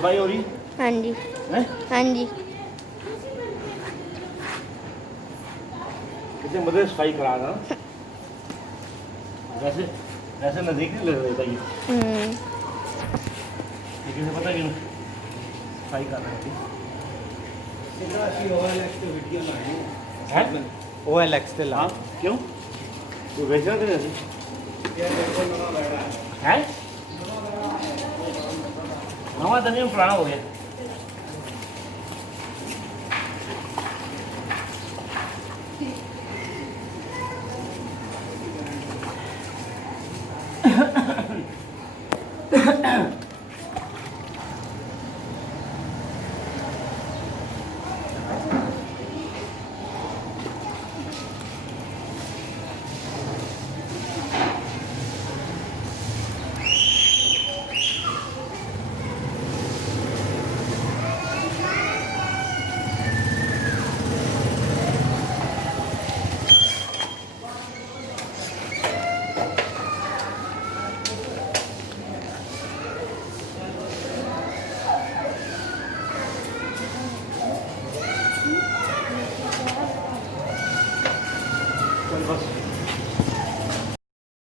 सफाई हो रही हाँ जी है? हाँ जी। कितने मजे सफाई करा रहा वैसे वैसे नजदीक नहीं लग रहा ये लेकिन से पता क्यों सफाई कर रहे थे OLX ਤੇ ਲਾ हाँ क्यों तो बेचना तो नहीं है नवा तो नहीं पुराना हो गया चल बस